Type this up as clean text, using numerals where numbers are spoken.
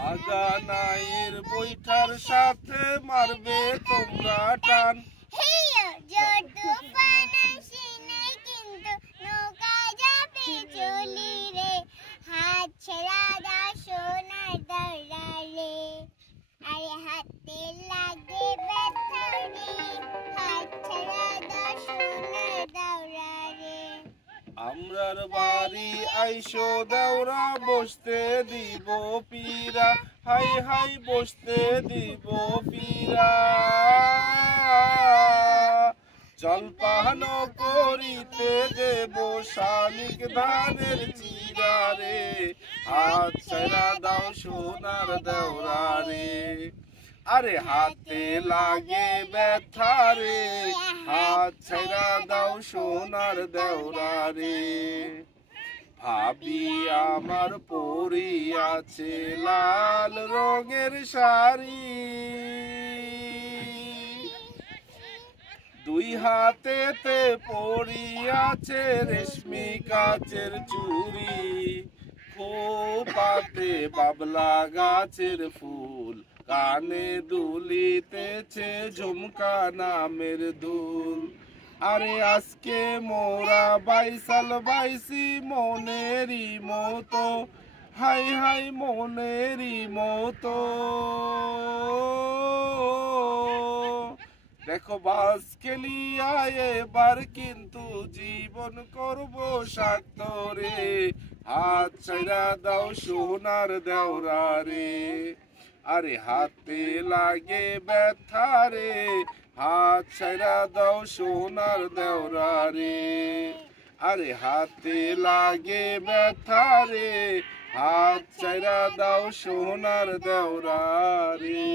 আগানাইয়ের বৈঠার সাথে মারবে তোমরা টান। জোর তুফান আসে নাই কিন্তু নৌকা যাবে চলি রে, হাত ছেড়া দাও সোনার দৌড়া রে, আরে হাতে লাগে ব্যথা রে, হাত ছেড়া দাও সোনার দৌড়া রে। আমরার বাড়ি আইসো দেওরা বসতে দিব পীরা, হাই হাই বসতে দিব পীরা। জলপান করিতে দেব শালিক ধানের চিরা রে, হাত ছেড়া দাও সোনার দেওরা রে, আরে হাতে লাগে ব্যথা রে, হাত ছেড়া দাও সোনার দেওরা রে। ভাবি আমার পরিয়াছে লাল রঙের শাড়ি, দুই হাতেতে পরিয়াছে রেশমি কাচের চুড়ি, খোপাতে বাবলা গাছের ফুল, কানে দুলিতেছে ঝুমকা নামের দুল। আরে আজকে মোরা বাইসাল বাইসি মনেরই মতো, হাই হাই মনেরই মতো। দেখো বাস খেলিয়া এবার কিন্তু জীবন করব সাক্তরে, হাত ছেড়া দাও সোনার দেওরা রে, আরে হাতে লাগে ব্যথা রে, হাত ছেড়া দাও সোনার দেওরা রে, আরে হাতে লাগে ব্যথা রে, হাত ছেড়া দাও সোনার দেওরা রে।